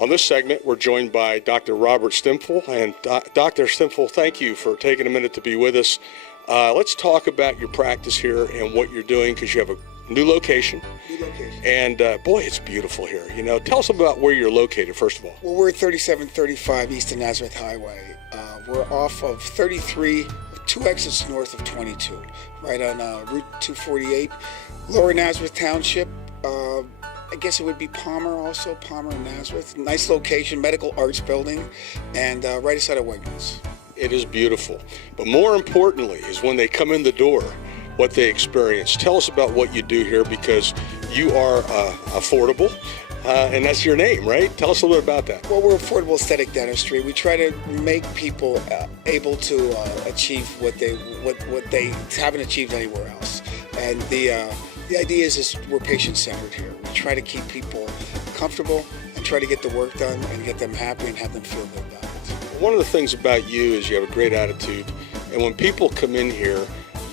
On this segment, we're joined by Dr. Robert Stimfel. And Dr. Stimfel, thank you for taking a minute to be with us. Let's talk about your practice here and what you're doing, because you have a new location. And boy, it's beautiful here. You know, tell us about where you're located, first of all. Well, we're at 3735 Easton Nazareth Highway. We're off of 33, 2 exits north of 22, right on Route 248, Lower Nazareth Township. I guess it would be Palmer also, Palmer and Nazareth. Nice location, medical arts building, and right outside of Wegmans. It is beautiful. But more importantly is when they come in the door, what they experience. Tell us about what you do here, because you are affordable, and that's your name, right? Tell us a little bit about that. Well, we're affordable aesthetic dentistry. We try to make people able to achieve what they haven't achieved anywhere else. And the idea is we're patient-centered here. We try to keep people comfortable and try to get the work done and get them happy and have them feel good about it. One of the things about you is you have a great attitude, and when people come in here,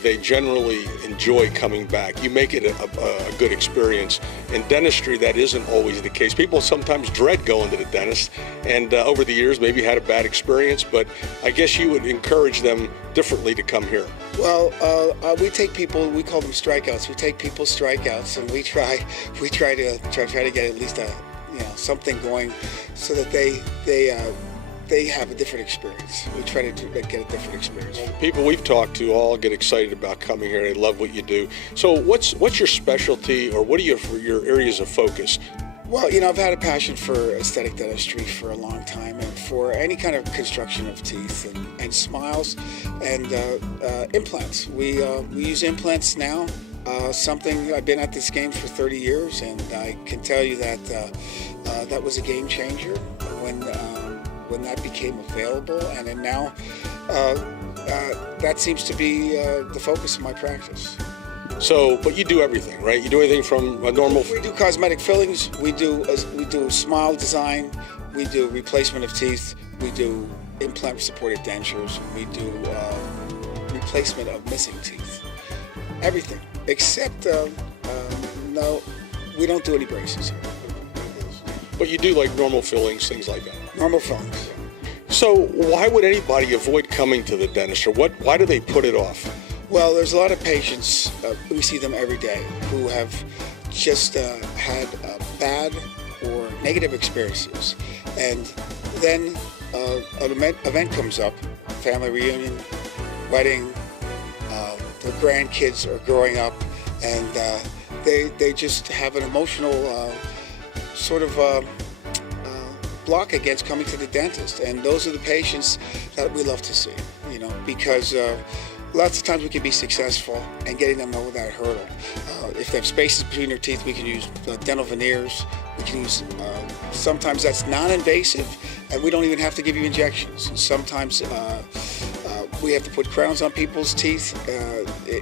they generally enjoy coming back. You make it a good experience. In dentistry, that isn't always the case. People sometimes dread going to the dentist, and over the years maybe had a bad experience, but I guess you would encourage them differently to come here. Well, we take people, we call them strikeouts. We take people's strikeouts, and we try to get at least something going so that they have a different experience. We try to get a different experience. People we've talked to all get excited about coming here. They love what you do. So what's your specialty, or what are your areas of focus? Well, I've had a passion for aesthetic dentistry for a long time, and for any kind of construction of teeth and smiles and implants. We use implants now. Something I've been at this game for 30 years, and I can tell you that that was a game changer when that became available, and then now that seems to be the focus of my practice. So, but you do everything, right? You do anything from a normal... We do cosmetic fillings, we do smile design, we do replacement of teeth, we do implant-supported dentures, we do replacement of missing teeth. Everything, except, no, we don't do any braces here. But you do like normal fillings, things like that? Normal fillings. So why would anybody avoid coming to the dentist, or why do they put it off? Well, there's a lot of patients, we see them every day, who have just had bad or negative experiences. And then an event comes up, family reunion, wedding, their grandkids are growing up, and they just have an emotional sort of block against coming to the dentist. And those are the patients that we love to see, because lots of times we can be successful in getting them over that hurdle. If they have spaces between their teeth, we can use dental veneers. We can use, sometimes that's non-invasive, and we don't even have to give you injections. And sometimes we have to put crowns on people's teeth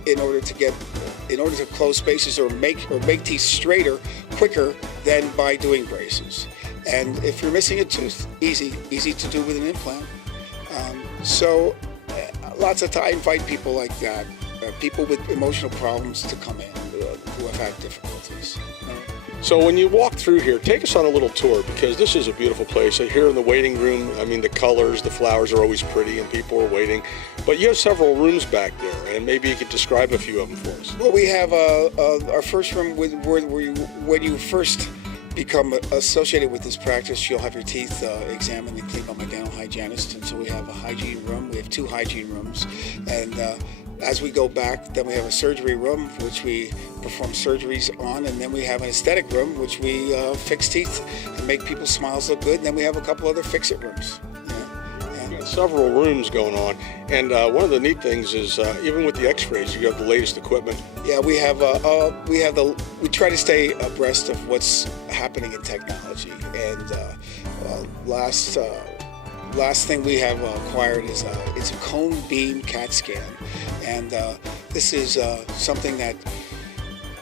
in order to close spaces or make teeth straighter quicker than by doing braces. And if you're missing a tooth, easy to do with an implant. So lots of times I invite people like that, people with emotional problems, to come in who have had difficulties. So when you walk through here, take us on a little tour, because this is a beautiful place. Here in the waiting room, I mean, the colors, the flowers are always pretty, and people are waiting. But you have several rooms back there, and maybe you could describe a few of them for us. Well, we have our first room when you first become associated with this practice, you'll have your teeth examined and cleaned by my dental hygienist. And so we have a hygiene room. We have 2 hygiene rooms. And as we go back, then we have a surgery room, which we perform surgeries on. And then we have an aesthetic room, which we fix teeth and make people's smiles look good. And then we have a couple other fix-it rooms. Several rooms going on, and one of the neat things is even with the X-rays, you have the latest equipment. Yeah, we try to stay abreast of what's happening in technology. And last thing we have acquired is it's a cone beam CAT scan, and this is something that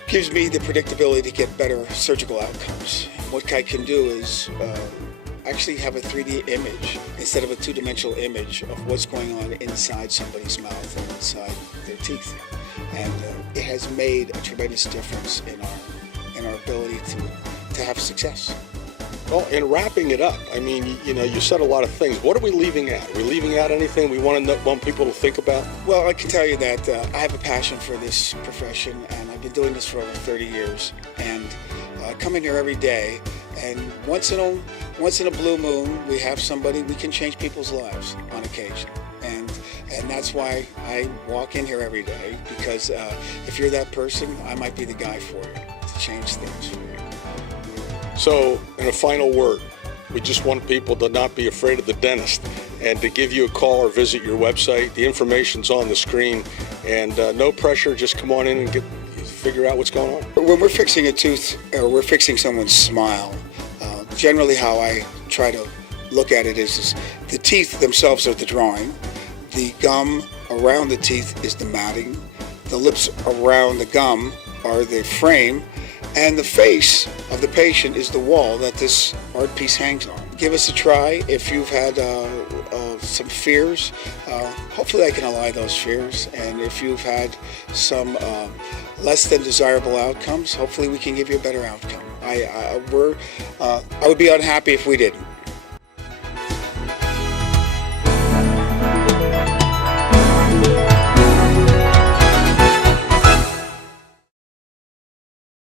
gives me the predictability to get better surgical outcomes. What I can do is actually have a 3D image instead of a 2-dimensional image of what's going on inside somebody's mouth and inside their teeth. And it has made a tremendous difference in our ability to have success. Well, in wrapping it up, I mean, you said a lot of things. What are we leaving out? Are we leaving out anything we want people to think about? Well, I can tell you that I have a passion for this profession, and I've been doing this for over 30 years. And I come in here every day, and once in a blue moon, we have somebody, we can change people's lives on occasion. And that's why I walk in here every day, because if you're that person, I might be the guy for you to change things for you. So, in a final word, we just want people to not be afraid of the dentist and to give you a call or visit your website. The information's on the screen, and no pressure, just come on in and figure out what's going on. When we're fixing a tooth or we're fixing someone's smile, generally how I try to look at it is the teeth themselves are the drawing, the gum around the teeth is the matting, the lips around the gum are the frame, and the face of the patient is the wall that this art piece hangs on. Give us a try. If you've had some fears, hopefully I can allay those fears. And if you've had some less than desirable outcomes, hopefully we can give you a better outcome. I would be unhappy if we didn't.